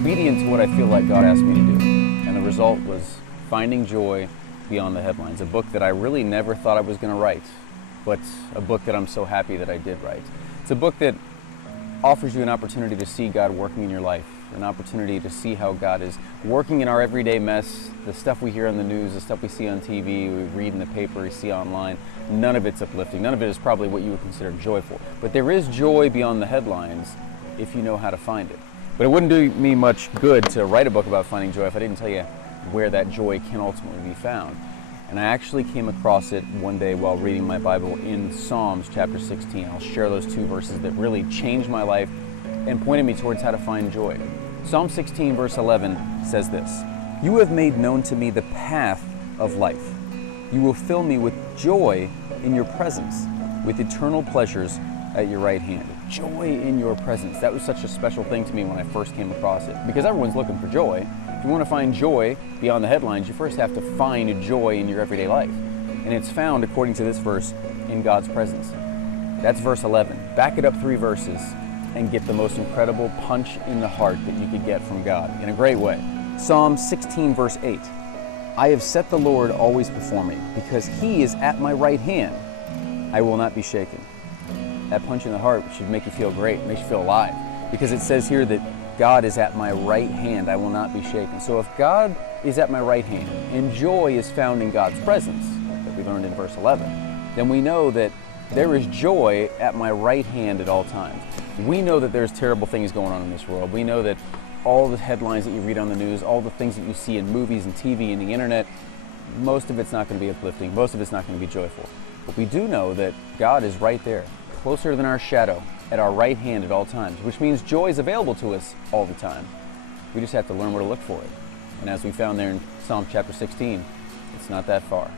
obedient to what I feel like God asked me to do. And the result was Finding Joy Beyond the Headlines, a book that I really never thought I was going to write, but a book that I'm so happy that I did write. It's a book that offers you an opportunity to see God working in your life, an opportunity to see how God is working in our everyday mess, the stuff we hear on the news, the stuff we see on TV, we read in the paper, we see online. None of it's uplifting. None of it is probably what you would consider joyful. But there is joy beyond the headlines if you know how to find it. But it wouldn't do me much good to write a book about finding joy if I didn't tell you where that joy can ultimately be found. And I actually came across it one day while reading my Bible in Psalms chapter 16. I'll share those two verses that really changed my life and pointed me towards how to find joy. Psalm 16 verse 11 says this, "You have made known to me the path of life. You will fill me with joy in your presence, with eternal pleasures at your right hand." Joy in your presence. That was such a special thing to me when I first came across it, because everyone's looking for joy. If you want to find joy beyond the headlines, you first have to find joy in your everyday life. And it's found, according to this verse, in God's presence. That's verse 11. Back it up 3 verses and get the most incredible punch in the heart that you could get from God in a great way. Psalm 16 verse 8. "I have set the Lord always before me, because he is at my right hand. I will not be shaken." That punch in the heart should make you feel great, makes you feel alive, because it says here that God is at my right hand, I will not be shaken. So if God is at my right hand and joy is found in God's presence, that we learned in verse 11, then we know that there is joy at my right hand at all times. We know that there's terrible things going on in this world. We know that all the headlines that you read on the news, all the things that you see in movies and TV and the internet, most of it's not going to be uplifting, most of it's not going to be joyful. But we do know that God is right there, closer than our shadow, at our right hand at all times, which means joy is available to us all the time. We just have to learn where to look for it. And as we found there in Psalm chapter 16, it's not that far.